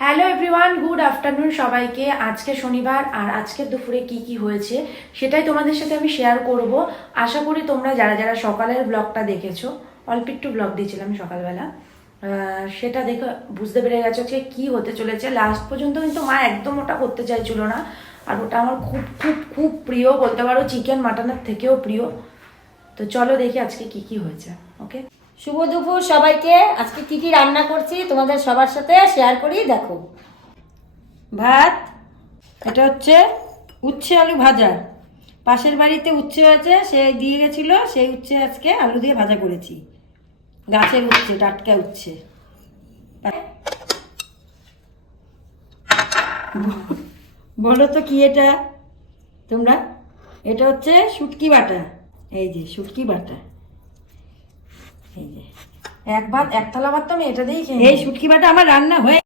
Hello everyone, good afternoon সবাইকে। আজকে শনিবার আর আজকের দুপুরে কি কি হয়েছে সেটাই তোমাদের সাথে আমি শেয়ার করব। আশা করি তোমরা যারা যারা সকালের ব্লগটা দেখেছো, অল্প একটু ব্লগ দিয়েছিলাম সকালবেলা, সেটা দেখে বুঝতে পেরে গেছো যে কী হতে চলেছে। লাস্ট পর্যন্ত কিন্তু মা একদম ওটা করতে চাইছিল না, আর ওটা আমার খুব খুব খুব প্রিয়, বলতে পারো চিকেন মাটনের থেকেও প্রিয়। তো চলো দেখি আজকে কি কি হয়েছে। ওকে, শুভ দুপুর সবাইকে। আজকে কি কি রান্না করছি তোমাদের সবার সাথে শেয়ার করি। দেখো, ভাত, এটা হচ্ছে উচ্ছে আলু ভাজা। পাশের বাড়িতে উচ্ছে হয়েছে, সে দিয়ে গেছিল, সেই উচ্ছে আজকে আলু দিয়ে ভাজা করেছি। গাছের উচ্ছে, টাটকা উচ্ছে। বলো তো কি এটা তোমরা? এটা হচ্ছে শুটকি বাটা। এই যে শুটকি বাটা, এই যে এক থালা ভাত তো আমি এটা দিয়েই খেয়ে এই শুটকি বাটা আমার রান্না হয়ে